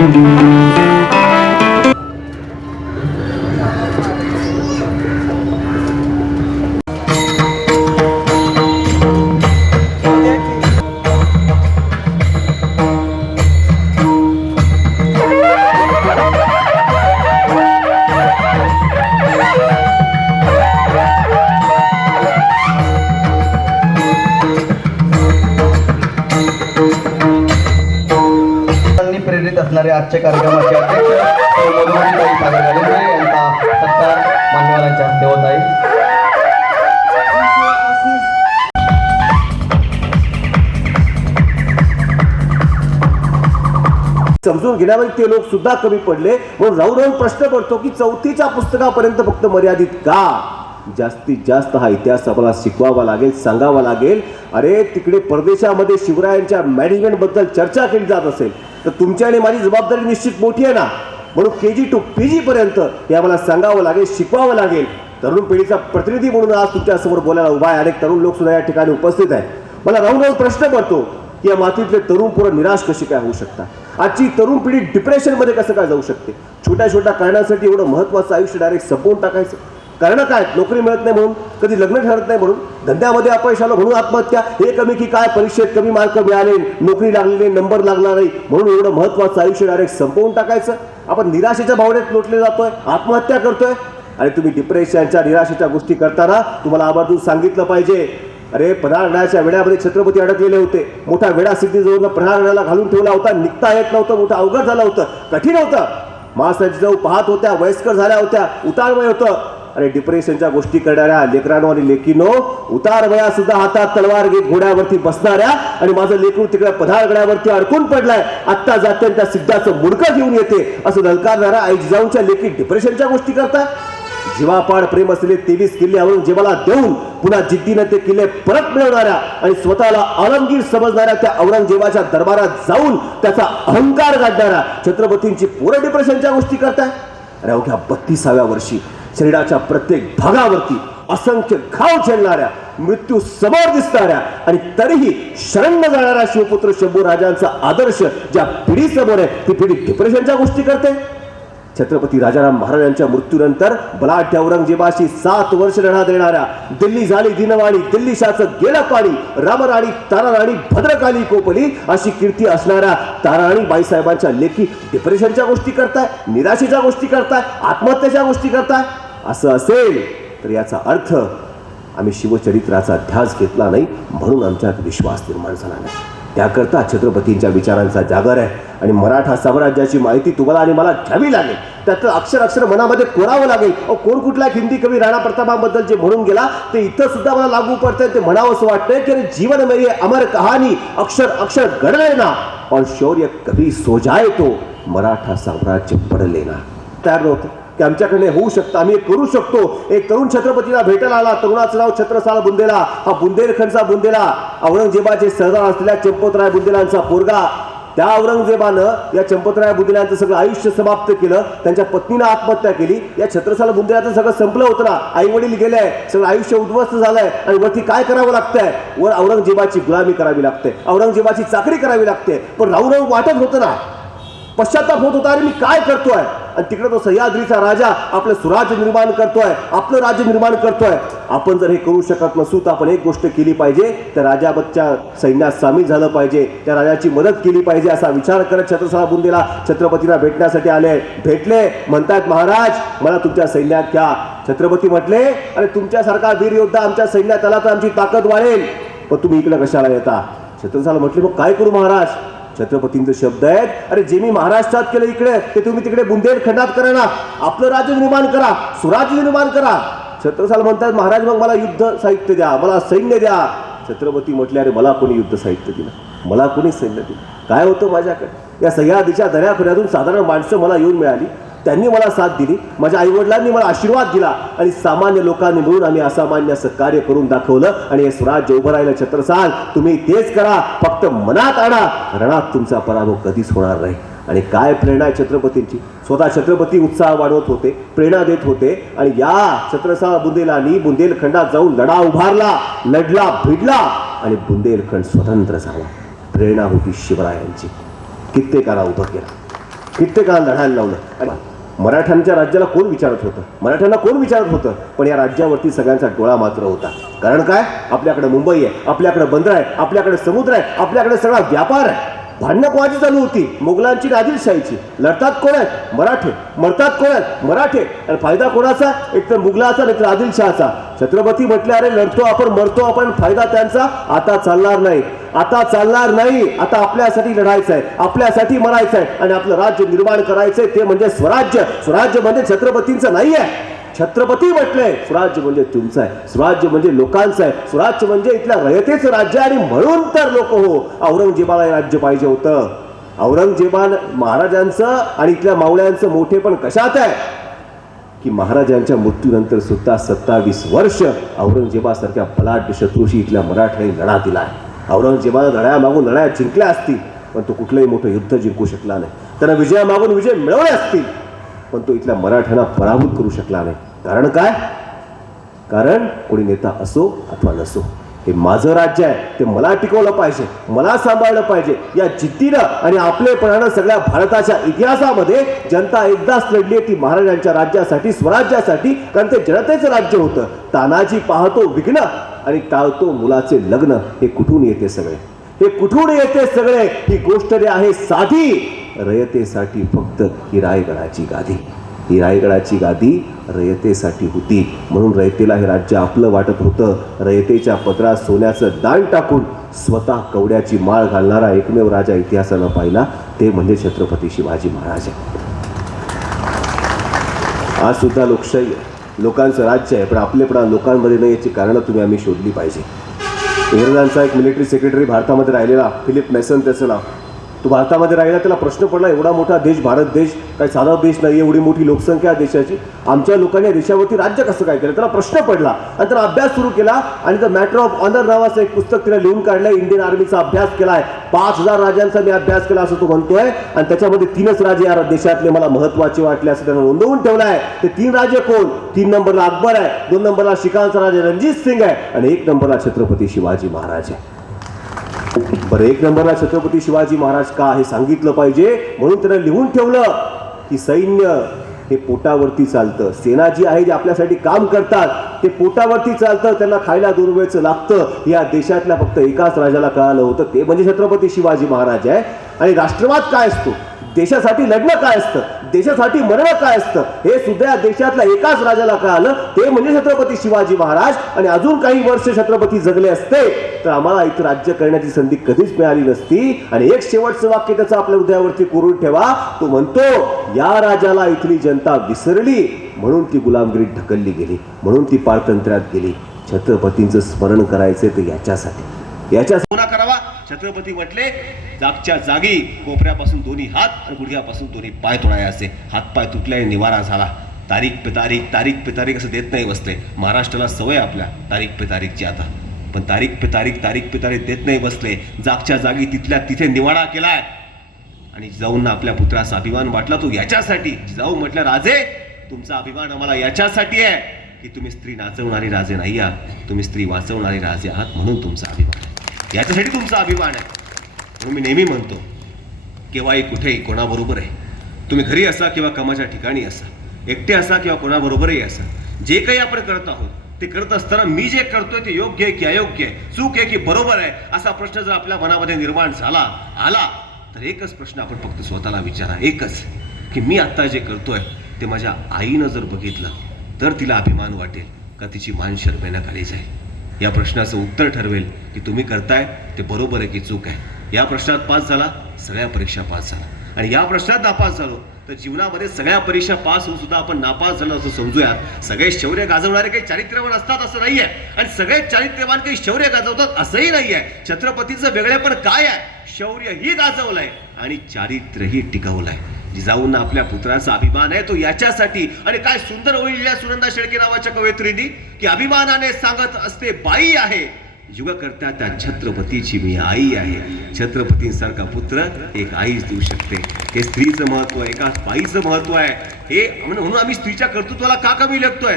त्यांनी आजच्या कार्यक्रमाचे अध्यक्ष सौ सागर गालिंदे यांचा सत्कार मान्यवरांच्या हस्ते होत आहे. समजून घेण्यावर ते लोक सुद्धा कमी पडले. व राहून राहून प्रश्न पडतो की चौथीच्या पुस्तकापर्यंत फक्त मर्यादित का? जास्तीत जास्त हा इतिहास आम्हाला शिकवावा लागेल सांगावा लागेल. अरे तिकडे परदेशामध्ये शिवरायांच्या मॅनेजमेंटबद्दल चर्चा केली जात असेल तर तुमची आणि माझी जबाबदारी निश्चित मोठी आहे ना? म्हणून के जी टू पी जीपर्यंत हे आम्हाला सांगावं लागेल शिकवावं लागेल. तरुण पिढीचा प्रतिनिधी म्हणून आज तुमच्यासमोर बोलायला उभा आहे. अनेक तरुण लोकसुद्धा या ठिकाणी उपस्थित आहे मला राहून राहून प्रश्न पडतो की या मातीतले तरुण पोरं निराश कशी काय होऊ शकतात? आजची तरुण पिढी डिप्रेशनमध्ये कसं काय जाऊ शकते? छोट्या छोट्या कारणासाठी एवढं महत्त्वाचं आयुष्य डायरेक्ट संपवून टाकायचं? कारण काय? नोकरी मिळत नाही म्हणून? कधी लग्न ठरत नाही म्हणून? धंद्यामध्ये अपयश आलं म्हणून आत्महत्या? हे कमी की काय? परीक्षेत कमी मार्क मिळाले नोकरी लागली नाही नंबर लागला नाही. म्हणून एवढं महत्वाचं आयुष्य डायरेक्ट संपवून टाकायचं. आपण निराशेच्या भावनेत लोटले जातोय आत्महत्या करतोय. आणि तुम्ही डिप्रेशनच्या निराशेच्या गोष्टी करताना तुम्हाला आवर्जून सांगितलं पाहिजे. अरे पन्हाळगडाच्या वेड्यामध्ये छत्रपती अडकलेले होते. मोठा वेडा सिद्धीजवळ पन्हाळगडाला घालून ठेवला होता. निघता येत नव्हतं मोठं अवघड झालं होतं. कठीण होतं. महासाहेब जाऊ पाहत होत्या वयस्कर झाल्या होत्या. उतारवय होतं. आणि डिप्रेशनच्या गोष्टी करणाऱ्या लेकरांनो आणि लेकीनो उतार वया सुद्धा हातात तलवार घेत घोड्यावरती बसणाऱ्या आणि माझं लेकरू तिकडे पधारगड्यावरती अडकून पडलाय आत्ता जाते त्या सिद्धाचं मुडकं घेऊन येते असं दलकारणाऱ्या आई जिजाऊंच्या लेखी डिप्रेशनच्या गोष्टी करताय जीवापाड प्रेम असलेले तेवीस किल्ले औरंगजेबाला देऊन पुन्हा जिद्दीनं ते किल्ले परत मिळवणाऱ्या आणि स्वतःला आलमगीर समजणाऱ्या त्या औरंगजेबाच्या दरबारात जाऊन त्याचा अहंकार गाडणाऱ्या छत्रपतींची पोरं डिप्रेशनच्या गोष्टी करताय. अरे अवघ्या बत्तीसाव्या वर्षी शरीराच्या प्रत्येक भागावरती असंख्य घाव झेलणाऱ्या मृत्यू समोर दिसणाऱ्या आणि तरीही शरण जाणाऱ्या शिवपुत्र शंभू राजांचा आदर्श ज्या पिढी समोर आहे ती पिढी डिप्रेशनच्या गोष्टी करते. छत्रपती राजाराम महाराजांच्या मृत्यूनंतर बलाढ्य औरंगजेबाशी सात वर्ष लढा देणाऱ्या दिल्ली झाली दिनवाणी दिल्ली शासक गेला पाणी रामराणी ताराराणी भद्रकाली कोपली अशी कीर्ती असणाऱ्या ताराराणी बाईसाहेबांच्या लेखी डिप्रेशनच्या गोष्टी करताय निराशेच्या गोष्टी करताय आत्महत्येच्या गोष्टी करताय. असं असेल तर याचा अर्थ आम्ही शिवचरित्राचा ध्यास घेतला नाही म्हणून आमच्यात विश्वास निर्माण झाला नाही. त्याकरता छत्रपतींच्या विचारांचा जागर आहे आणि मराठा साम्राज्याची माहिती तुम्हाला आणि मला घ्यावी लागेल. त्यातलं अक्षर अक्षर मनामध्ये कोरावं लागेल. अहो कोण कुठल्या हिंदी कवी राणा प्रतापाबद्दल जे म्हणून गेला ते इथं सुद्धा मला लागू पडतंय ते म्हणावं असं वाटतंय की अरे जीवन मेरी अमर कहाणी अक्षर अक्षर घडले ना. और शौर्य कवी सो तो मराठा साम्राज्य पडले ना. तयार नव्हतं. त्यांच्याकडे आमच्याकडे होऊ शकतं. आम्ही हे करू शकतो. एक तरुण छत्रपतीला भेटायला आला. तरुणाचं नाव छत्रसाल बुंदेला. हा बुंदेलखंडचा बुंदेला. औरंगजेबाचे सरदार असलेल्या चंपतराय बुंदेलांचा पोरगा. त्या औरंगजेबानं या चंपतराय बुंदेलांचं सगळं आयुष्य समाप्त केलं. त्यांच्या पत्नीनं आत्महत्या केली. या छत्रसाल बुंदेलाचं सगळं संपलं होतं ना. आई वडील गेले. सगळं आयुष्य उद्ध्वस्त झालंय. आणि वरती काय करावं लागतंय? वर औरंगजेबाची गुलामी करावी लागते. औरंगजेबाची चाकरी करावी लागते. पण राहू राहू वाटत होतं ना. पश्चाताप होत होता. अरे मी काय करतोय? आणि तिकडे तो सह्याद्रीचा राजा आपलं सुराज्य निर्माण करतोय आपलं राज्य निर्माण करतोय. आपण जर हे करू शकत नसू तर आपण एक गोष्ट केली पाहिजे त्या राजाबतच्या सैन्यात सामील झालं पाहिजे त्या राजाची मदत केली पाहिजे असा विचार करत छत्रसाला बुंदेला छत्रपतीला भेटण्यासाठी आले. भेटले. म्हणतात महाराज मला तुमच्या सैन्यात घ्या. छत्रपती म्हटले अरे तुमच्यासारखा वीर योद्धा आमच्या सैन्यात आला तर आमची ताकद वाढेल. पण तुम्ही इकडे कशाला येता? छत्रसाला म्हटले मग काय करू महाराज? छत्रपतींचे शब्द आहेत. अरे जे मी महाराष्ट्रात केलं इकडे ते तुम्ही तिकडे बुंदेलखंडात करा ना. आपलं राज्य निर्माण करा सुराज्य निर्माण करा. छत्रसाल म्हणतात महाराज मग मला युद्ध साहित्य द्या मला सैन्य द्या. छत्रपती म्हटले अरे मला कोणी युद्ध साहित्य दिलं? मला कोणी सैन्य दिलं? काय होतं माझ्याकडे? या सह्याद्रीच्या दऱ्याखोऱ्यातून साधारण माणसं मला येऊन मिळाली. त्यांनी मला साथ दिली माझ्या आईवडिलांनी मला आशीर्वाद दिला आणि सामान्य लोकांनी मिळून आम्ही असामान्य असं कार्य करून दाखवलं आणि हे स्वराज्य उभं राहिलं. छत्रसाल तुम्ही तेच करा फक्त मनात आणा. रणात तुमचा पराभव कधीच होणार नाही. आणि काय प्रेरणा आहे छत्रपतींची? स्वतः छत्रपती उत्साह वाढवत होते प्रेरणा देत होते आणि या छत्रसाळ बुंदेलानी बुंदेलखंडात जाऊन लढा उभारला लढला भिडला आणि बुंदेलखंड स्वतंत्र झाला. प्रेरणा होती शिवरायांची. कित्येकाला उभं केला. कित्येकाला लढायला लावलं. मराठ्यांच्या राज्याला कोण विचारत होतं? मराठ्यांना कोण विचारत होतं? पण या राज्यावरती सगळ्यांचा डोळा मात्र होता. कारण काय? आपल्याकडे मुंबई आहे आपल्याकडे बंदर आहे आपल्याकडे समुद्र आहे आपल्याकडे सगळा व्यापार आहे. भांडणं कोणाची चालू होती? मुघलांची आणि आदिलशाहीची. लढतात कोण आहेत? मराठे. मरतात कोण आहेत? मराठे. आणि फायदा कोणाचा? एक तर मुघलाचा नाही तर आदिलशहाचा. छत्रपती म्हटले अरे लढतो आपण मरतो आपण फायदा त्यांचा. आता चालणार नाही. आता चालणार नाही. आता आपल्यासाठी लढायचं आहे. आपल्यासाठी मरायचं आहे. आणि आपलं राज्य निर्माण करायचंय ते म्हणजे स्वराज्य. स्वराज्य म्हणजे छत्रपतींचं नाही आहे छत्रपती म्हटलंय. स्वराज्य म्हणजे तुमचं आहे. स्वराज्य म्हणजे लोकांचं आहे. स्वराज्य म्हणजे इथल्या रयतेचं राज्य आहे आणि म्हणून तर लोक हो औरंगजेबाला हे राज्य पाहिजे होतं. औरंगजेबान महाराजांचं आणि इथल्या मावळ्यांचं मोठे पण कशात आहे? की महाराजांच्या मृत्यूनंतर सुद्धा सत्तावीस वर्ष औरंगजेबासारख्या बलाढ्य शत्रूशी इथल्या मराठ्यांनी लढा दिला आहे. औरंगजेबानं लढाया मागून लढाया जिंकल्या असतील पण तो कुठलंही मोठं युद्ध जिंकू शकला नाही. त्यांना विजयामागून विजय मिळवले असतील पण तो इथल्या मराठ्यांना पराभूत करू शकला नाही. कारण काय? कारण कोणी नेता असो अथवा नसो हे माझं राज्य आहे ते मला टिकवलं पाहिजे मला सांभाळलं पाहिजे या जिद्दीनं आणि आपलेपणानं सगळ्या भारताच्या इतिहासामध्ये जनता एकदाच लढली ती महाराजांच्या राज्यासाठी स्वराज्यासाठी कारण ते जनतेचं राज्य होतं. तानाजी पाहतो विघ्न आणि टाळतो मुलाचे लग्न. हे कुठून येते सगळे? हे कुठून येते सगळे? ही गोष्ट रे आहे साधी रयतेसाठी फक्त ही रायगडाची गादी. ही रायगडाची गादी रयतेसाठी होती. म्हणून रयतेला हे राज्य आपलं वाटत होतं. रयतेच्या पदरात सोन्याचं दान टाकून स्वतः कवड्याची माळ घालणारा एकमेव राजा इतिहासानं पाहिला. ते म्हणजे छत्रपती शिवाजी महाराज. आज सुद्धा लोकशाही लोकांचं राज्य आहे पण आपलेपणा लोकांमध्ये नाही याची कारणं तुम्ही आम्ही शोधली पाहिजे. इंग्रजांचा एक मिलिटरी सेक्रेटरी भारतामध्ये राहिलेला फिलिप मेसन त्याचं नाव. तो भारतामध्ये राहिला त्याला प्रश्न पडला एवढा मोठा देश भारत देश काही साधा देश नाही एवढी मोठी लोकसंख्या देशाची. आमच्या लोकांनी देशावरती राज्य कसं काय केलं? त्याला प्रश्न पडला. आणि त्याला अभ्यास सुरू केला आणि द मॅटर ऑफ ऑनर नावाचं एक पुस्तक तिला लिहून काढलं इंडियन आर्मीचा अभ्यास केला आहे पाच हजार राजांचा मी अभ्यास केला असं तो म्हणतोय. आणि त्याच्यामध्ये तीनच राजे या देशातले मला महत्त्वाचे वाटले असं त्यानं नोंदवून ठेवलं आहे ते तीन राजे कोण? तीन नंबरला अकबर आहे दोन नंबरला शिकांचा राजा रणजित सिंग आहे आणि एक नंबरला छत्रपती शिवाजी महाराज आहे. बरं एक नंबरला छत्रपती शिवाजी महाराज का हे सांगितलं पाहिजे? म्हणून त्यानं लिहून ठेवलं की सैन्य हे पोटावरती चालतं. सेना जी आहे जे आपल्यासाठी काम करतात ते पोटावरती चालतं त्यांना खायला दोन वेळचं लागतं. या देशातल्या फक्त एकाच राजाला कळालं होतं. ते म्हणजे छत्रपती शिवाजी महाराज आहे. आणि राष्ट्रवाद काय असतो? देशासाठी लढणं काय असतं? देशासाठी मरणं काय असतं? हे सुद्धा या देशातल्या एकाच राजाला कळालं. ते म्हणजे छत्रपती शिवाजी महाराज. आणि अजून काही वर्ष छत्रपती जगले असते तर आम्हाला इथं राज्य करण्याची संधी कधीच मिळाली नसती. आणि एक शेवटचं वाक्य त्याचं आपल्या हृदयावरती कोरून ठेवा. तो म्हणतो या राजाला इथली जनता विसरली म्हणून ती गुलामगिरीत ढकलली गेली म्हणून ती पारतंत्र्यात गेली. छत्रपतींचं स्मरण करायचं तर याच्यासाठी. याच्या करावा. छत्रपती म्हटले जागच्या जागी कोपऱ्यापासून दोन्ही हात आणि गुडघ्यापासून दोन्ही पाय तोडाय असे हातपाय तुटल्याने निवारा झाला. तारीख पे तारीख तारीख पे तारीख असं देत नाही बसले. महाराष्ट्राला सवय आपल्या तारीख पे तारीखची आता. पण तारीख पे तारीख तारीख पे तारीख देत नाही बसले. जागच्या जागी तिथल्या तिथे निवाडा केलाय. आणि जिजाऊंना आपल्या पुत्राचा अभिमान वाटला तो याच्यासाठी. जिजाऊ म्हटलं राजे तुमचा अभिमान आम्हाला याच्यासाठी आहे की तुम्ही स्त्री नाचवणारी राजे नाही आहात तुम्ही स्त्री वाचवणारे राजे आहात म्हणून तुमचा अभिमान आहे. याच्यासाठी तुमचा अभिमान आहे. म्हणून मी नेहमी म्हणतो केव्हाही कुठेही कोणाबरोबर आहे. तुम्ही घरी असा किंवा कामाच्या ठिकाणी असा एकटे असा किंवा कोणाबरोबरही असा जे काही आपण करत आहोत ते करत असताना मी जे करतोय ते योग्य आहे की अयोग्य आहे चूक आहे की बरोबर आहे असा प्रश्न जर आपल्या मनामध्ये निर्माण झाला आला तर एकच प्रश्न आपण फक्त स्वतःला विचारा एकच की मी आत्ता जे करतोय ते माझ्या आईनं जर बघितलं तर तिला अभिमान वाटेल का तिची मान शर्मेनं खाली जाईल? या प्रश्नाचं उत्तर ठरवेल की तुम्ही करताय ते बरोबर आहे की चूक आहे. या प्रश्नात पास झाला सगळ्या परीक्षा पास झाला आणि या प्रश्नात नापास झालो तर जीवनामध्ये सगळ्या परीक्षा पास होऊन सुद्धा आपण नापास झालो असं समजूयात. सगळे शौर्य गाजवणारे काही चारित्र्यवान असतात असं नाहीये. आणि सगळे चारित्र्यवान काही शौर्य गाजवतात असंही नाही आहे छत्रपतीचं वेगळेपण काय आहे? शौर्य ही गाजवलंय आणि चारित्र्यही टिकवलंय. जिजाऊंना आपल्या पुत्राचा अभिमान आहे तो याच्यासाठी. आणि काय सुंदर होईल या सुनंदा शेळके नावाच्या कवयित्रींनी? की अभिमानाने सांगत असते बाई आहे. युगकर्त्या त्या छत्रपतीची मी आई आहे. छत्रपतींसारखा पुत्र एक आईच देऊ शकते. हे स्त्रीचं महत्त्व आहे एका बाईचं महत्त्व आहे. हे म्हणून आम्ही स्त्रीच्या कर्तृत्वाला का कमी लेखतोय?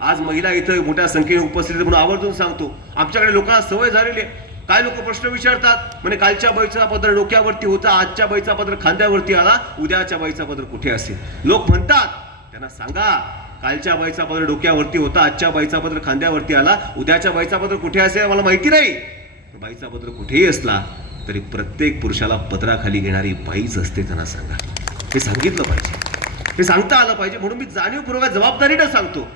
आज महिला इथं मोठ्या संख्येने उपस्थित म्हणून आवर्जून सांगतो. आमच्याकडे लोकांना सवय झालेली आहे. काय लोक प्रश्न विचारतात? म्हणे कालच्या बाईचा पदर डोक्यावरती होता आजच्या बाईचा पदर खांद्यावरती आला उद्याच्या बाईचा पदर कुठे असेल? लोक म्हणतात त्यांना सांगा कालच्या बाईचा पदर डोक्यावरती होता आजच्या बाईचा पत्र खांद्यावरती आला. उद्याच्या बाईचा पदर कुठे असेल मला माहिती नाही. बाईचा पत्र कुठेही असला तरी प्रत्येक पुरुषाला पदराखाली घेणारी बाईच असते त्यांना सांगा. हे सांगितलं पाहिजे. हे सांगता आलं पाहिजे. म्हणून मी जाणीवपूर्वक जबाबदारीनं सांगतो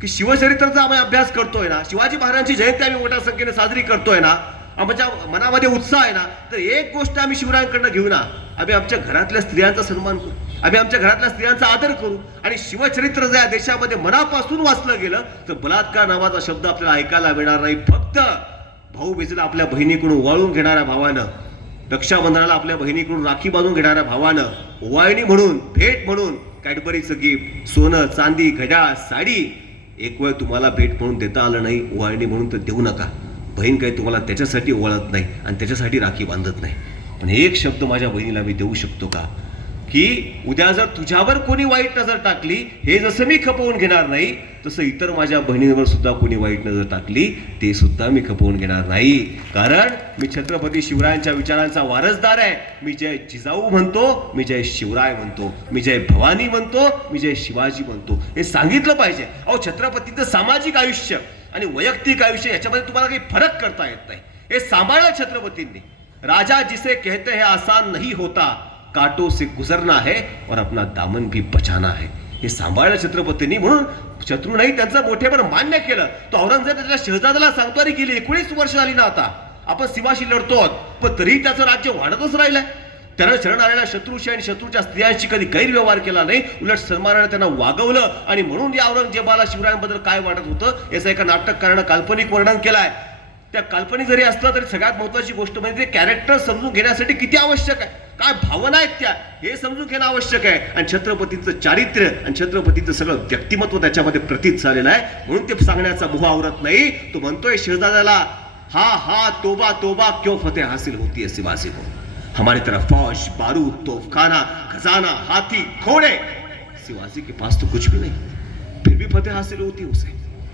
की शिवचरित्राचा आम्ही अभ्यास करतोय ना शिवाजी महाराजांची जयंती आम्ही मोठ्या संख्येने साजरी करतोय ना आमच्या मनामध्ये उत्साह आहे ना तर एक गोष्ट आम्ही शिवरायांकडनं घेऊ ना. आम्ही आमच्या घरातल्या स्त्रियांचा सन्मान करू. आम्ही आमच्या घरातल्या स्त्रियांचा आदर करू आणि शिवचरित्र जर या देशामध्ये मनापासून वाचलं गेलं तर बलात्कार नावाचा शब्द आपल्याला ऐकायला मिळणार नाही. फक्त भाऊ बेजीला आपल्या बहिणीकडून वाळून घेणाऱ्या भावानं रक्षाबंधनाला आपल्या बहिणीकडून राखी बांधून घेणाऱ्या भावानं ओवाळणी म्हणून भेट म्हणून कॅडबरीचं गिफ्ट सोनं चांदी घड्याळ साडी एक वेळ तुम्हाला भेट म्हणून देता आलं नाही ओवाळणी म्हणून तर देऊ नका. बहीण काही तुम्हाला त्याच्यासाठी ओवाळत नाही आणि त्याच्यासाठी राखी बांधत नाही. पण एक शब्द माझ्या बहिणीला मी देऊ शकतो का? की उद्या जर तुझ्यावर कोणी वाईट नजर टाकली हे जसं मी खपवून घेणार नाही तसं इतर माझ्या बहिणींवर सुद्धा कोणी वाईट नजर टाकली ते सुद्धा मी खपवून घेणार नाही. कारण मी छत्रपती शिवरायांच्या विचारांचा वारसदार आहे. मी जय जिजाऊ म्हणतो मी जय शिवराय म्हणतो मी जय भवानी म्हणतो मी जय शिवाजी म्हणतो. हे सांगितलं पाहिजे. अहो छत्रपतीचं सामाजिक आयुष्य आणि वैयक्तिक आयुष्य याच्यामध्ये तुम्हाला काही फरक करता येत नाही. हे सांभाळलं छत्रपतींनी. राजा जिसे कहते हैं आसान नहीं होता. कांटों से गुजरना है और अपना दामन भी बचाना है। हे सांभाळलं छत्रपतींनी म्हणून शत्रूनही त्यांचं मोठेपण मान्य केलं. तो औरंगजेब त्याच्या शहजादाला सांगतो अरे गेली एकोणीस वर्ष झाली ना आता. आपण शिवाशी लढतो आहोत. पण तरीही त्याचं राज्य वाढतच राहिलंय. त्यानं शरण आलेल्या शत्रूशी आणि शत्रूच्या स्त्रियांशी कधी गैरव्यवहार केला नाही. उलट सन्मानाने त्यांना वागवलं आणि म्हणून या औरंगजेबाला शिवरायांबद्दल काय वाटत होतं याचं एका नाटककारानं काल्पनिक वर्णन केलंय. त्या काल्पनिक जरी असलं तरी सगळ्यात महत्वाची गोष्ट म्हणजे ते कॅरेक्टर समजून घेण्यासाठी किती आवश्यक आहे. काय भावना आहेत त्या? हे समजून घेणं आवश्यक आहे. आणि छत्रपतीचं चारित्र्य आणि छत्रपतीचं सगळं व्यक्तिमत्व त्याच्यामध्ये प्रतीत झालेलं आहे. म्हणून ते सांगण्याचा मुह आवरत नाही. तो म्हणतोय शहजादाला हा हा तोबा तोबा क्यों फतेह हासिल होती है शिवाजी को? हमारी तरफ फौज बारूद तोफखाना खजाना हाथी घोड़े. शिवाजी के पास तो कुछ भी नहीं। फिर भी फतेह हासिल होती है उसे।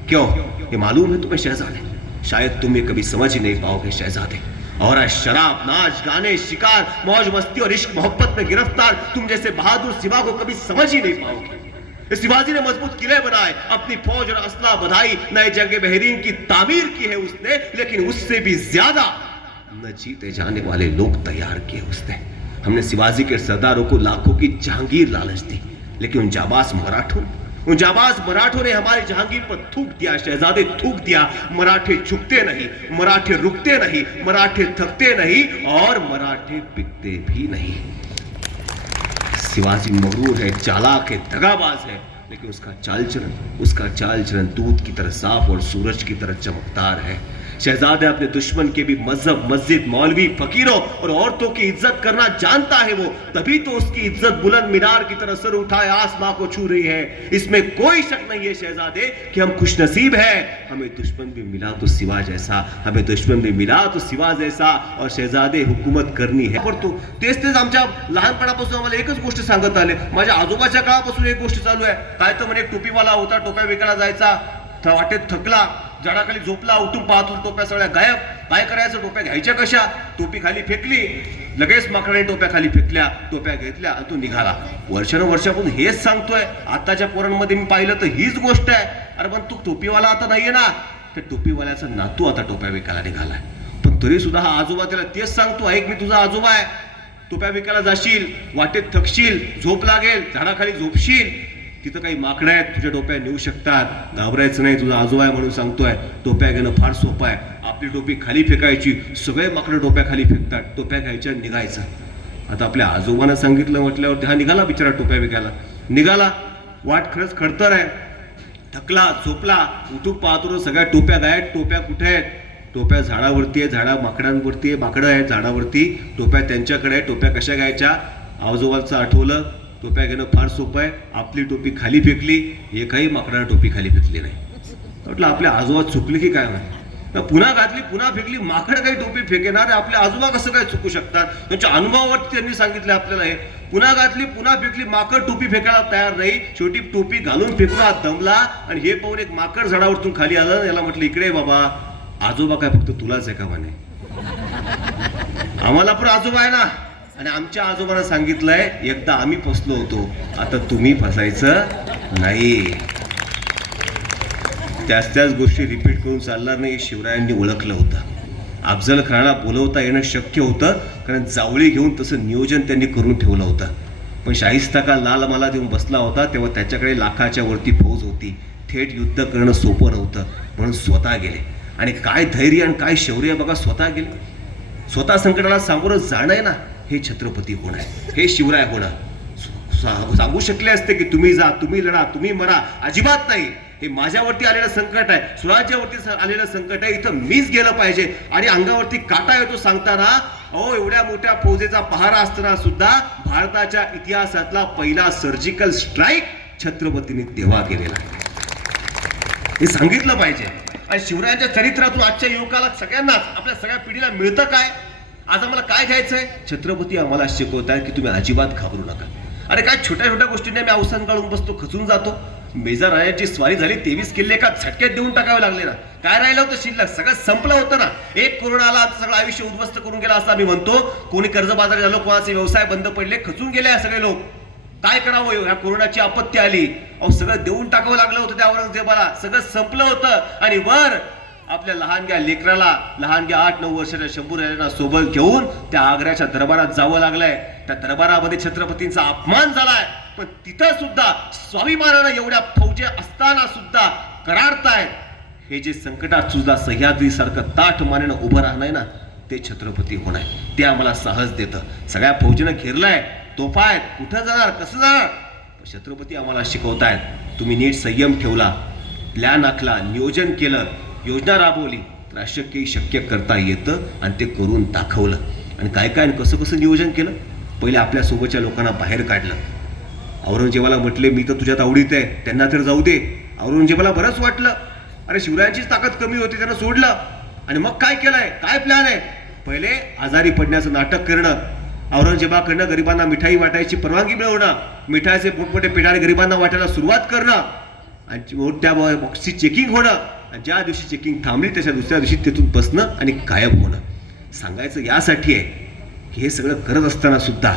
क्यों? ये मालूम है तुम्हें शहजादे शायद तुम ये कभी समझ ही नहीं पाओगे शहजादे। और शराब नाच गाने शिकार, मौज मस्ती और इश्क मोहब्बत में गिरफ़्तार, तुम जैसे बहादुर सिवा को कभी समझ ही नहीं पाओगे। शिवाजी ने मज़बूत किले बनाए, अपनी फौज और असला बधाई, नए जंग बहरीन की तामीर की है उसने, लेकिन उससे भी ज़्यादा न जीते जाने वाले लोग तैयार किए उसने। हमने शिवाजी के सरदारों को लाखों की जहांगीर लालच दी, लेकिन उन जाबाज मराठों जाबाज मराठों ने हमारे जहांगीर पर थूक दिया, शहजादे थूक दिया। मराठे झुकते नहीं, मराठे रुकते नहीं, मराठे थकते नहीं और मराठे बिकते भी नहीं। शिवाजी मगरूर है, चालाक है, दगाबाज है, लेकिन उसका चाल चलन उसका चाल चलन दूध की तरह साफ़ और सूरज की तरह चमकदार है। शहजादे अपने दुश्मन के भी मज़हब, मस्जिद, मौलवी, फकीरों और औरतों की इज़्ज़त करना जानता है वो। तभी तो उसकी इज़्ज़त बुलंद मीनार की तरह सर उठाए आसमां को छू रही है। इसमें कोई शक नहीं है शहजादे कि हम खुश नसीब है। हमें दुश्मन भी मिला तो सिवा जैसा, हमें दुश्मन भी मिला तो सिवा जैसा और शहजादे हुकूमत करनी है। पण तो तेच तेच आमच्या लहानपणापासून आम्हाला एकच गोष्ट सांगत आले, माझ्या आजोबाच्या काळापासून एक गोष्ट चालू आहे. काय तर म्हणे, टोपीवाला होता, टोप्या विकायला जायचा. वाटेत थकला झाडाखाली झोपला उठून पाहतो टोप्या सगळ्या गायब. काय करायचं? टोप्या घ्यायच्या कशा? टोपी खाली फेकली. लगेच माकडाने टोप्या खाली फेकल्या टोप्या घेतल्या आणि तो निघाला. वर्षानुवर्षापासून हेच सांगतोय. आताच्या पोरांमध्ये मी पाहिलं तर हीच गोष्ट आहे. अरे पण तू टोपीवाला आता नाहीये ना. त्या टोपीवाल्याचा नातू आता टोप्या विकायला निघालाय. पण तरी सुद्धा हा आजोबा त्याला तेच सांगतो. ऐक मी तुझा आजोबा आहे. टोप्या विकायला जाशील वाटेत थकशील झोप लागेल झाडाखाली झोपशील. तिथं काही माकडं आहेत तुझ्या टोप्या नेऊ शकतात. घाबरायचं नाही तुझा आजोबा आहे म्हणून सांगतोय. टोप्या घेणं फार सोपं आहे. आपली टोपी खाली फेकायची. सगळे माकडं टोप्या खाली फेकतात. टोप्या घ्यायच्या निघायचं. आता आपल्या आजोबानं सांगितलं म्हटल्यावर हा निघाला बिचारा टोप्या विकायला निघाला. वाट खरंच खडतर आहे. थकला झोपला. उठून पाहतो सगळ्या टोप्या गायत टोप्या कुठे आहेत? टोप्या झाडावरती आहे झाडा माकडांवरती आहे माकडं आहेत झाडावरती. टोप्या त्यांच्याकडे आहे टोप्या कशा घ्यायच्या? आजोबाचं आठवलं. टोप्या घेणं फार सोपं आहे. आपली टोपी खाली फेकली एकाही माकडानं टोपी खाली फेकली नाही. म्हटलं आपल्या आजोबा चुकले की काय माहिती? पुन्हा घातली पुन्हा फेकली माकड काही टोपी फेकेणार आपले आजोबा कसं काय चुकू शकतात? त्यांच्या अनुभवावरती त्यांनी सांगितलं आपल्याला हे. पुन्हा घातली पुन्हा फेकली माकड टोपी फेकायला तयार नाही. शेवटी टोपी घालून फेकून हा दमला आणि हे पाहून एक माकड झाडावरतून खाली आलं. याला म्हटलं इकडे बाबा. आजोबा काय फक्त तुलाच आहे का म्हणे? आम्हाला पण आजोबा आहे ना. आणि आमच्या आजोबांना सांगितलंय एकदा आम्ही फसलो होतो. आता तुम्ही फसायचं नाही. त्याच त्याच गोष्टी रिपीट करून चालणार नाही शिवरायांनी ओळखलं होतं. अफजल खानाला बोलवता येणं शक्य होतं कारण जावळी घेऊन तसं नियोजन त्यांनी करून ठेवलं होतं. पण शाहिस्ता का लाल मला देऊन बसला होता तेव्हा त्याच्याकडे लाखाच्या वरती फौज होती. थेट युद्ध करणं सोपं नव्हतं म्हणून स्वतः गेले. आणि काय धैर्य आणि काय शौर्य बघा स्वतः गेले. स्वतः संकटाला सामोरं जाणं आहे ना हे छत्रपती होणं हे शिवराय होणं सांगू शकले असते की तुम्ही जा तुम्ही लढा तुम्ही मरा. अजिबात नाही. हे माझ्यावरती आलेलं संकट आहे. स्वराज्यावरती आलेलं संकट आहे. इथं मीच गेलं पाहिजे. आणि अंगावरती काटा येतो सांगताना अहो एवढ्या मोठ्या फौजेचा पहारा असताना सुद्धा भारताच्या इतिहासातला पहिला सर्जिकल स्ट्राईक छत्रपतींनी तेव्हा केलेला आहे. हे सांगितलं पाहिजे. आणि शिवरायांच्या चरित्रातून आजच्या युवकाला सगळ्यांनाच आपल्या सगळ्या पिढीला मिळतं काय? आज आम्हाला काय घ्यायचंय? छत्रपती आम्हाला शिकवत आहे की तुम्ही अजिबात घाबरू नका. अरे काय छोट्या छोट्या गोष्टींनी आम्ही अवसान काढून बसतो खचून जातो? मेजर रायाची स्वारी झाली तेवीस किल्ले का झटक्यात देऊन टाकावे लागले ना. काय राहिलं होतं शिल्लक? सगळं संपलं होतं ना. एक कोरोना आला सगळं आयुष्य उद्ध्वस्त करून गेला असं आम्ही म्हणतो. कोणी कर्जबाजारी झालो कोणाचे व्यवसाय बंद पडले खचून गेले सगळे लोक. काय करावं हो? ह्या कोरोनाची आपत्ती आली. अहो सगळं देऊन टाकावं लागलं होतं त्या औरंगजेबाला. सगळं संपलं होतं. आणि वर आपल्या लहानग्या लेकराला लहानग्या आठ नऊ वर्षाच्या शंभू राजांना सोबत घेऊन त्या आग्र्याच्या दरबारात जावं लागलंय. त्या दरबारामध्ये छत्रपतींचा अपमान झालाय. पण तिथं सुद्धा स्वाभिमानानं एवढ्या फौजे असताना सुद्धा कराडतायत. हे जे संकटात सुद्धा सह्याद्रीसारखं ताठ मानेनं उभं राहणं ना ते छत्रपती होणार. ते आम्हाला साहस देतं. सगळ्या फौजीनं घेरलाय. तोफा कुठं जाणार? कसं जाणार? छत्रपती आम्हाला शिकवतायत. तुम्ही नीट संयम ठेवला. प्लॅन आखला. नियोजन केलं. योजना राबवली. तर अशक्य शक्य करता येतं आणि ते करून दाखवलं. आणि काय काय आणि कसं कसं नियोजन केलं? पहिले आपल्या सोबतच्या लोकांना बाहेर काढलं. औरंगजेबाला म्हटले मी तर तुझ्यात आवडीत आहे त्यांना तर जाऊ दे. औरंगजेबाला बरंच वाटलं. अरे शिवरायांचीच ताकद कमी होती त्यांना सोडलं. आणि मग काय केलंय? काय प्लॅन आहे? पहिले आजारी पडण्याचं नाटक करणं. औरंगजेबाकडनं गरिबांना मिठाई वाटायची परवानगी मिळवणं. मिठाईचे मोठमोठे पिठाने गरिबांना वाटायला सुरुवात करणं. आणि मोठ्या बॉक्सची चेकिंग होणं. ज्या दिवशी चेकिंग थांबली त्याच्या दुसऱ्या दिवशी तिथून बसणं आणि गायब होणं. सांगायचं यासाठी आहे की हे सगळं करत असताना सुद्धा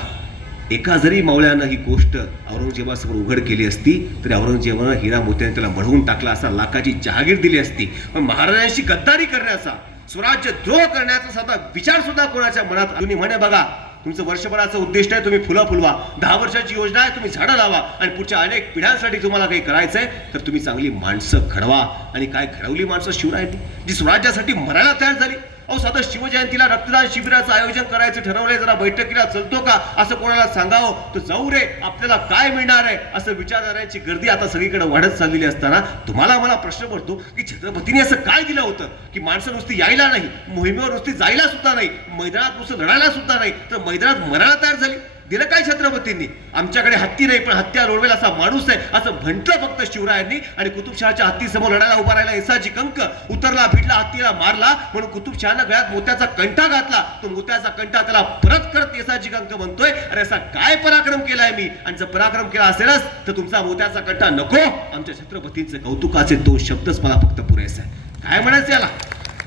एका जरी मावळ्यानं ही गोष्ट औरंगजेबासमोर उघड केली असती तरी औरंगजेबानं हिरा मोत्याने त्याला मढवून टाकला असा लाखाची जहागीर दिली असती. पण महाराजांशी गद्दारी करण्याचा स्वराज्य द्रोह करण्याचा साधा विचार सुद्धा कोणाच्या मनात तुम्ही म्हणे बघा तुमचं वर्षभराचं उद्दिष्ट आहे तुम्ही फुलं फुलवा. दहा वर्षाची योजना आहे तुम्ही झाडं लावा. आणि पुढच्या अनेक पिढ्यांसाठी तुम्हाला काही करायचंय तर तुम्ही चांगली माणसं घडवा. आणि काय घडवली माणसं शिवरायांनी? जी स्वराज्यासाठी मरायला तयार झाली. अहो सध्या शिवजयंतीला रक्तदान शिबिराचं आयोजन करायचं ठरवलंय जरा बैठकीला चलतो का असं कोणाला सांगावं? तर जाऊ रे आपल्याला काय मिळणार आहे? असं विचारणाऱ्यांची गर्दी आता सगळीकडे वाढत चाललेली असताना तुम्हाला मला प्रश्न पडतो की छत्रपतीने असं काय दिलं होतं? की माणसं नुसती यायला नाही मोहिमेवर नुसती जायला सुद्धा नाही मैदानात नुसतं लढायला सुद्धा नाही तर मैदानात मरायला तयार झाली. दिलं काय छत्रपतींनी? आमच्याकडे हत्ती नाही पण हत्या रोडवेल असा माणूस आहे. असं म्हटलं फक्त शिवरायांनी आणि कुतुबशहाच्या हत्तीसमोर लढायला उभा राहिला. एसाची कंक उतरला भिडला हत्तीला मारला. म्हणून कुतुबशहानं गळ्यात मोत्याचा कंठा घातला. तो मोत्याचा कंठा त्याला परत करत एसाची कंक म्हणतोय अरे असा काय पराक्रम केलाय मी? आणि जर पराक्रम केला असेलच तर तुमचा मोत्याचा कंठा नको. आमच्या छत्रपतींचे कौतुकाचे दोन शब्दच मला फक्त पुरेसे आहे काय म्हणायचं याला?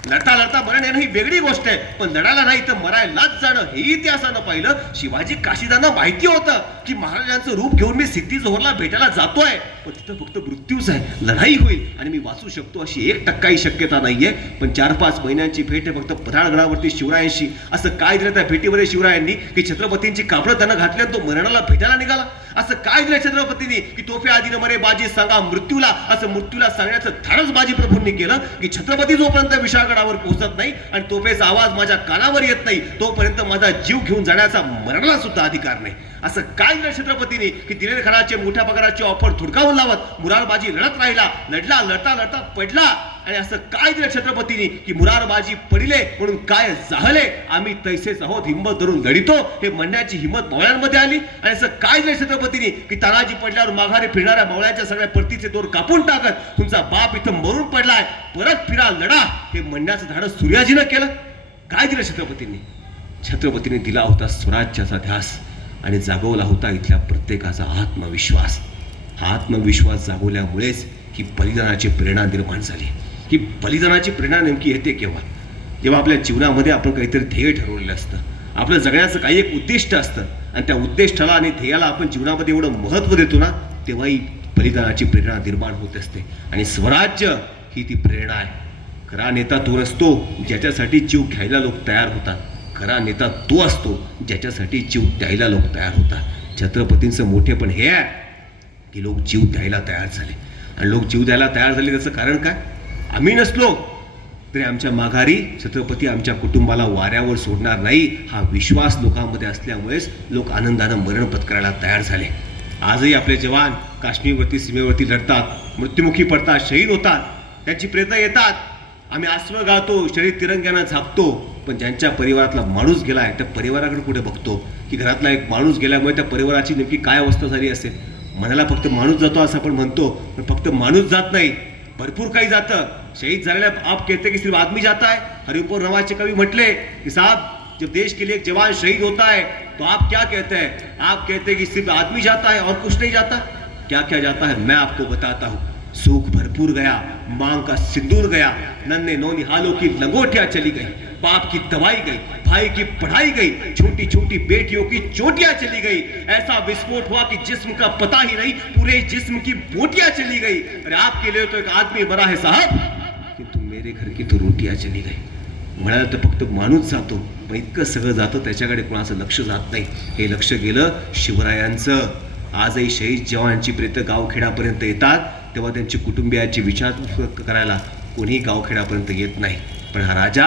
लढता लढता मरण येणं ही वेगळी गोष्ट आहे. पण लढायला नाही तर मरायलाच जाणं हे इतिहासानं पाहिलं. शिवाजी काशीदांना माहिती होतं की महाराजांचं रूप घेऊन मी सिद्धी जोहरला भेटायला जातोय. पण तिथं फक्त मृत्यूच आहे. लढाई होईल आणि मी वाचू शकतो अशी एक टक्काही शक्यता नाहीये. पण चार पाच महिन्यांची भेट आहे फक्त पधाळगडावरती शिवरायांशी. असं काय दिलं त्या भेटीमध्ये शिवरायांनी की छत्रपतींची कापडं त्यांना घातली आणि तो मरणाला भेटायला निघाला? असं काय दिलं छत्रपतींनी? की तोफे आधी मरे बाजी सांगा मृत्यूला. असं मृत्यूला सांगण्याचं धाडस बाजी प्रभूंनी केलं की छत्रपती जोपर्यंत विशाळगडावर पोहोचत नाही आणि तोफेचा आवाज माझ्या कानावर येत नाही तोपर्यंत माझा जीव घेऊन जाण्याचा मरणाला सुद्धा अधिकार नाही. असं काय दिलं छत्रपतीने? की दिलेर खराचे मोठ्या पगाराची ऑफर थुडकावून लावत मुरारबाजी लढत राहिला लढला लढता लढता पडला. आणि असं काय दिलं छत्रपतीने की मुरारबाजी पडिले म्हणून काय जाहले आम्ही तैसेच आहोत हिंमत धरून लढितो. हे म्हणण्याची हिंमत मावळ्यांमध्ये आली. आणि असं काय दिलं छत्रपतीने की तानाजी पडल्यावर माघारी फिरणाऱ्या मावळ्याच्या सगळ्या परतीचे दोर कापून टाकत तुमचा बाप इथं मरून पडलाय परत फिरा लढा. हे म्हणण्याचं धाडस सूर्याजीनं केलं. काय दिलं छत्रपतींनी? छत्रपतीने दिला होता स्वराज्याचा ध्यास आणि जागवला होता इथल्या प्रत्येकाचा आत्मविश्वास. हा आत्मविश्वास जागवल्यामुळेच ही बलिदानाची प्रेरणा निर्माण झाली. ही बलिदानाची प्रेरणा नेमकी येते केव्हा? जेव्हा आपल्या जीवनामध्ये आपण काहीतरी ध्येय ठरवलेलं असतं. आपलं जगण्याचं काही एक उद्दिष्ट असतं. आणि त्या उद्दिष्टाला आणि ध्येयाला आपण जीवनामध्ये एवढं महत्त्व देतो ना तेव्हाही बलिदानाची प्रेरणा निर्माण होत असते. आणि स्वराज्य ही ती प्रेरणा आहे. खरा नेता तो नसतो ज्याच्यासाठी जीव घ्यायला लोक तयार होतात. खरा नेता तो असतो ज्याच्यासाठी जीव द्यायला लोक तयार होतात. छत्रपतींचं मोठेपण हे आहे की लोक जीव द्यायला तयार झाले. आणि लोक जीव द्यायला तयार झाले त्याचं कारण काय? आम्ही नसलो तरी आमच्या माघारी छत्रपती आमच्या कुटुंबाला वाऱ्यावर सोडणार नाही हा विश्वास लोकांमध्ये असल्यामुळेच लोक आनंदानं मरण पत्करायला तयार झाले. आजही आपले जवान काश्मीरवरती सीमेवरती लढतात मृत्युमुखी पडतात शहीद होतात त्यांची प्रेरणा येतात. आम्ही आश्व गातो शरीर तिरंग्यानं झाकतो पण ज्यांच्या परिवारातला माणूस गेला आहे त्या परिवाराकडे कुठे बघतो. की घरातला एक माणूस गेल्यामुळे त्या परिवाराची नेमकी काय अवस्था झाली असेल? मनाला फक्त माणूस जातो असं आपण म्हणतो पण फक्त माणूस जात नाही. भरपूर काही जातं. शहीद झालेल्या आप कहते की सिर्फ़ आदमी जाता है? हरिपूर नवाजचे कवी म्हटले की साहब, जब देश के लिए एक जवान शहीद होता है तो आप क्या कहते हैं? आप कहते हैं कि सिर्फ़ आदमी जाता है और कुछ नहीं जाता? क्या क्या जाता है? मैं आपको बताता हूँ। सूख भरपूर गया, मांग का सिंदूर गया, नन्हे नौनी हालों की लंगोटियाँ चली गई, बाप की दवाई गई, भाई की पढ़ाई गई छोटी छोटी बेटियों की चोटियाँ चली गई। ऐसा विस्फोट हुआ कि जिस्म का पता ही नहीं, पूरे जिस्म की बोटियाँ चली गई। अरे आपके लिए तो एक आदमी बड़ा है साहब। किंतु घर की तो रोटियां चली गई म्हणाला तर फक्त माणूस जातो. पण इतकं सगळं जातं त्याच्याकडे कोणाचं लक्ष जात नाही. हे लक्ष गेलं शिवरायांचं. आजही शहीद जवानांची प्रेत गावखेड्यापर्यंत येतात. तेव्हा त्यांची कुटुंबियाची विचार करायला कोणीही गावखेड्यापर्यंत येत नाही. पण हा राजा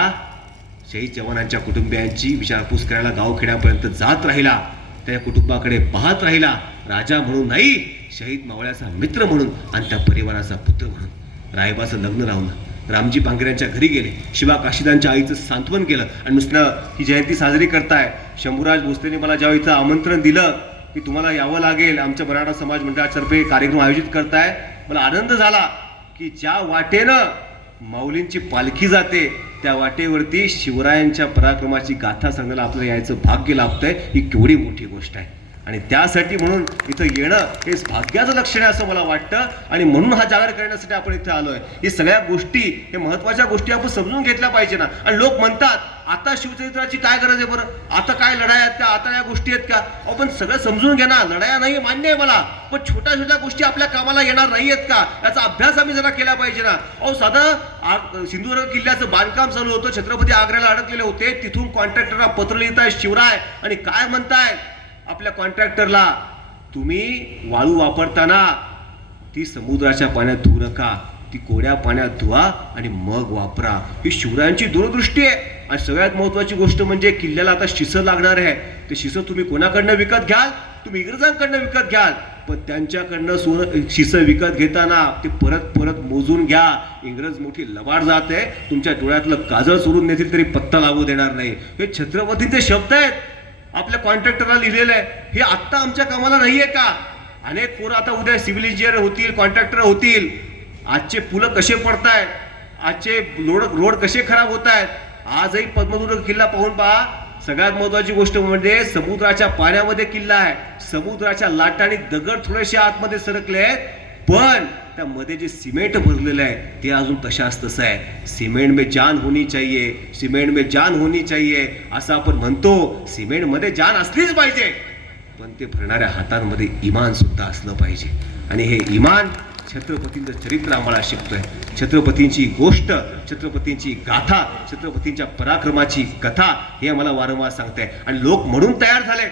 शहीद जवानांच्या कुटुंबियांची विचारपूस करायला गावखेड्यापर्यंत जात राहिला. त्या कुटुंबाकडे पाहत राहिला. राजा म्हणून नाही शहीद मावळ्याचा मित्र म्हणून आणि त्या परिवाराचा पुत्र म्हणून. रायबाचं लग्न राहून रामजी पांगऱ्यांच्या घरी गेले. शिवा काशीदांच्या आईचं सांत्वन केलं आणि नुसतं ही जयंती साजरी करताय. शंभूराज भोसलेने मला ज्यावेळी इथं आमंत्रण दिलं की तुम्हाला यावं लागेल. आमच्या मराठा समाज मंडळातर्फे कार्यक्रम आयोजित करताय. मला आनंद झाला की ज्या वाटेनं माऊलींची पालखी जाते त्या वाटेवरती शिवरायांच्या पराक्रमाची गाथा सांगायला आपल्याला यायचं भाग्य लाभतंय. ही केवढी मोठी गोष्ट आहे. आणि त्यासाठी म्हणून इथं येणं हे भाग्याचं लक्षण आहे असं मला वाटतं. आणि म्हणून हा जागर करण्यासाठी आपण इथे आलोय. ही सगळ्या गोष्टी हे महत्त्वाच्या गोष्टी आपण समजून घेतल्या पाहिजे ना. आणि लोक म्हणतात आता शिवचरित्राची काय गरज आहे बरं? आता काय लढाया आहेत का? आता या गोष्टी आहेत का? अहो सगळं समजून घे ना. लढाया नाही मान्य आहे मला. पण छोट्या छोट्या गोष्टी आपल्या कामाला येणार नाही आहेत का? याचा अभ्यास आम्ही जरा केला पाहिजे ना. अहो साधं सिंधुदुर्ग किल्ल्याचं बांधकाम चालू होतं. छत्रपती आग्र्याला अडकलेले होते. तिथून कॉन्ट्रॅक्टरला पत्र लिहिताय शिवराय. आणि काय म्हणताय? आपल्या कॉन्ट्रॅक्टरला तुम्ही वाळू वापरताना ती समुद्राच्या पाण्यात धुवू नका ती कोड्या पाण्यात धुवा आणि मग वापरा. ही शिवरायांची दूरदृष्टी आहे. आणि सगळ्यात महत्वाची गोष्ट म्हणजे किल्ल्याला आता शिसं लागणार आहे. ते शिसं तुम्ही कोणाकडनं विकत घ्याल? तुम्ही इंग्रजांकडनं विकत घ्याल. पण त्यांच्याकडनं सोनं शिसं विकत घेताना ते परत परत मोजून घ्या. इंग्रज मोठी लबाड जात आहे. तुमच्या डोळ्यातलं काजळ सोडून नेतील तरी पत्ता लागू देणार नाही. हे छत्रपतींचे शब्द आहेत. आपल्या कॉन्ट्रॅक्टरला लिहिलेलं आहे हे आत्ता आमच्या कामाला नाही आहे का? अनेक पोरं आता उद्या सिव्हिल इंजिनियर होतील कॉन्ट्रॅक्टर होतील. आजचे पुलं कसे पडत आहेत आजचे रोड रोड कसे खराब होत आहेत आजही पद्मदुर्ग किल्ला पाहून पहा. सगळ्यात महत्वाची गोष्ट म्हणजे समुद्राच्या पाण्यामध्ये किल्ला आहे. समुद्राच्या लाटाने दगड थोडेसे आतमध्ये सरकले आहेत पण त्यामध्ये जे सिमेंट भरलेलं आहे ते अजून तशाच तसं आहे. सिमेंट में जान होनी चाहिए सिमेंट में जान होनी चाहिए असं आपण म्हणतो सिमेंटमध्ये जान असलीच पाहिजे. पण ते भरणाऱ्या हातांमध्ये इमान सुद्धा असलं पाहिजे. आणि हे इमान छत्रपतींचं चरित्र आम्हाला शिकतोय. छत्रपतींची गोष्ट छत्रपतींची गाथा छत्रपतींच्या पराक्रमाची कथा हे आम्हाला वारंवार सांगताय. आणि लोक म्हणून तयार झाले.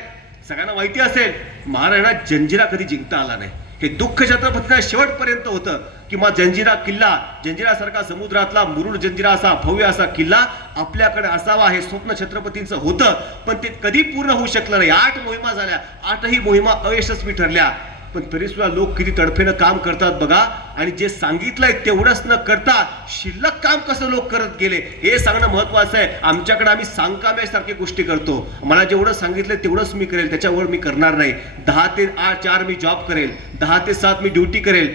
सगळ्यांना माहिती असेल महाराणा जंजिरा कधी जिंकता आला नाही. हे दुःख छत्रपतींना शेवटपर्यंत होतं किंवा जंजिरा किल्ला जंजिरासारखा समुद्रातला मुरुड जंजिरा असा भव्य असा किल्ला आपल्याकडे असावा हे स्वप्न छत्रपतींचं होतं पण ते कधी पूर्ण होऊ शकलं नाही. आठ मोहिमा झाल्या आठही मोहिमा अयशस्वी ठरल्या. पण तरी सुद्धा लोक किती तडफेनं काम करतात बघा. आणि जे सांगितलंय तेवढंच न करता शिल्लक काम कसं लोक करत गेले हे सांगणं महत्वाचं आहे. आमच्याकडे आम्ही सांगकाम्यासारखी गोष्टी करतो. मला जेवढं सांगितलं तेवढंच मी करेल त्याच्यावर मी करणार नाही. दहा ते आठ चार मी जॉब करेल. दहा ते सात मी ड्युटी करेल.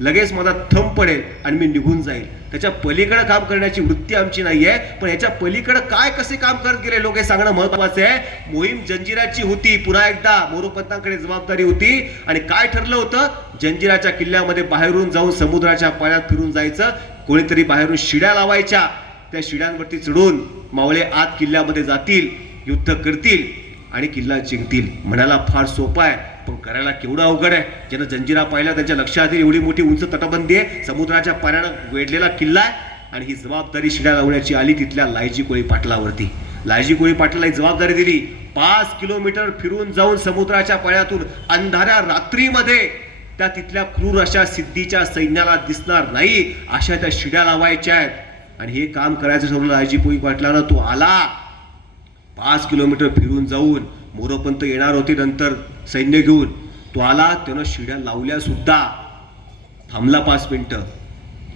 लगेच माझा थंब पडेल आणि मी निघून जाईल. त्याच्या पलीकडे काम करण्याची वृत्ती आमची नाही आहे पण याच्या पलीकडे काय कसे काम करत गेले लोक हे सांगणं महत्वाचं आहे. मोहीम जंजिराची होती पुन्हा एकदा मोरोपंतांकडे जबाबदारी होती आणि काय ठरलं होतं? जंजिराच्या किल्ल्यामध्ये बाहेरून जाऊन समुद्राच्या पाण्यात फिरून जायचं कोणीतरी बाहेरून शिड्या लावायच्या. त्या शिड्यांवरती चढून मावळे आत किल्ल्यामध्ये जातील युद्ध करतील आणि किल्ला जिंकतील. म्हणायला फार सोपा आहे. पण करायला केवढं अवघड आहे? ज्यानं जंजिरा पाहिला त्यांच्या लक्षात येईल एवढी मोठी उंच तटबंदी आहे. समुद्राच्या पाण्यानं वेढलेला किल्ला आहे आणि ही जबाबदारी शिड्या लावण्याची आली तिथल्या लायजी कोळी पाटलावरती. लायजी कोळी पाटलाला ही जबाबदारी दिली. पाच किलोमीटर फिरून जाऊन समुद्राच्या पाण्यातून अंधाऱ्या रात्रीमध्ये त्या तिथल्या क्रूर अशा सिद्धीच्या सैन्याला दिसणार नाही अशा त्या शिड्या लावायच्या आहेत. आणि हे काम करायचं ठरवलं लायजी कोळी पाटलानं. तो आला. पाच किलोमीटर फिरून जाऊन मोरोपंत येणार होते नंतर सैन्य घेऊन. तो आला त्यानं शिड्या लावल्या सुद्धा. थांबला पाच मिनटं.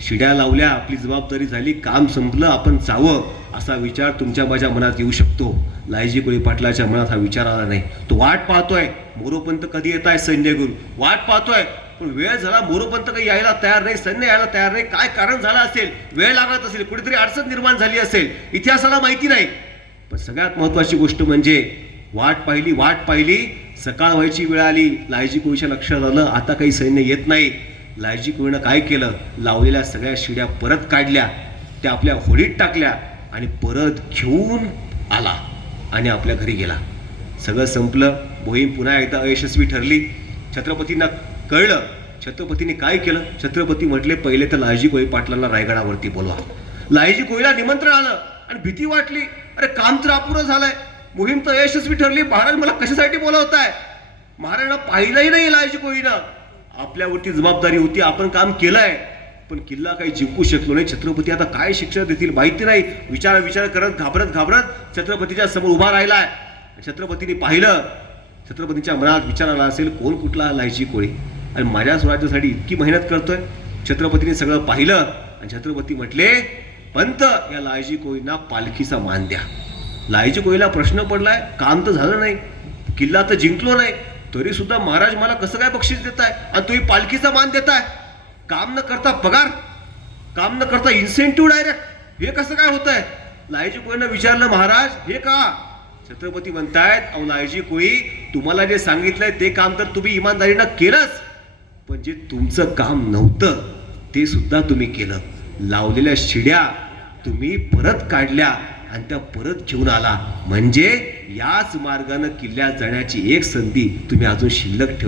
शिड्या लावल्या आपली जबाबदारी झाली काम संपलं आपण जावं असा विचार तुमच्या माझ्या मनात येऊ शकतो. लायजी कोळी पाटलाच्या मनात हा विचार आला नाही. तो वाट पाहतोय मोरोपंत कधी येत आहे सैन्य घेऊन? वाट पाहतोय पण वेळ झाला मोरोपंत काही यायला तयार नाही सैन्य यायला तयार नाही काय कारण झालं असेल? वेळ लागत असेल कुठेतरी अडचण निर्माण झाली असेल. इतिहासाला माहिती नाही. पण सगळ्यात महत्वाची गोष्ट म्हणजे वाट पाहिली वाट पाहिली. सकाळ व्हायची वेळ आली. लायजी कोळीच्या लक्षात आलं आता काही सैन्य येत नाही. लायजी कोळीनं काय केलं? लावलेल्या सगळ्या शिड्या परत काढल्या. त्या आपल्या होडीत टाकल्या आणि परत घेऊन आला आणि आपल्या घरी गेला. सगळं संपलं. मोहीम पुन्हा एकदा अयशस्वी ठरली. छत्रपतींना कळलं. छत्रपतींनी काय केलं? छत्रपती म्हटले पहिले तर लायजी कोळी पाटलांना रायगडावरती बोलवा. लायजी कोळीला निमंत्रण आलं आणि भीती वाटली. अरे काम तर अपुरं झालंय. मोहीम तर यशस्वी ठरली. महाराज मला कशासाठी बोलवताय? महाराजांना पाहिलंही नाही लायजी कोळीनं आपल्यावरती जबाबदारी होती आपण काम केलंय. पण किल्ला काही जिंकू शकलो नाही. छत्रपती आता काय शिक्षा देतील माहिती नाही. विचार विचार करत घाबरत घाबरत छत्रपतीच्या समोर उभा राहिलाय. छत्रपतीने पाहिलं. छत्रपतीच्या मनात विचार आला असेल कोण कुठला लायची कोळी? आणि माझ्या स्वराज्यासाठी इतकी मेहनत करतोय. छत्रपतीने सगळं पाहिलं. आणि छत्रपती म्हटले पंत या लायजी कोळींना पालखीचा मान द्या. लायजी कोयला प्रश्न पडलाय काम तर झालं नाही किल्ला तर जिंकलो नाही तरी सुद्धा महाराज मला कसं काय बक्षीस देताय? आणि तुम्ही पालखीचा मान देताय? काम न करता पगार काम न करता इन्सेंटिव्ह डायरेक्ट हे कसं काय होत आहे लायजी कोळीनं विचारलं महाराज हे का? छत्रपती म्हणतायत अहो लायजी कोई तुम्हाला जे सांगितलंय ते काम तर तुम्ही इमानदारीनं केलंच पण जे तुमचं काम नव्हतं ते सुद्धा तुम्ही केलं. लावलेल्या शिड्या तुम्ही परत काढल्या. आणि त्या परत घेऊन आला. म्हणजे याच मार्गानं किल्ल्यात जाण्याची एक संधी तुम्ही अजून शिल्लक ठेव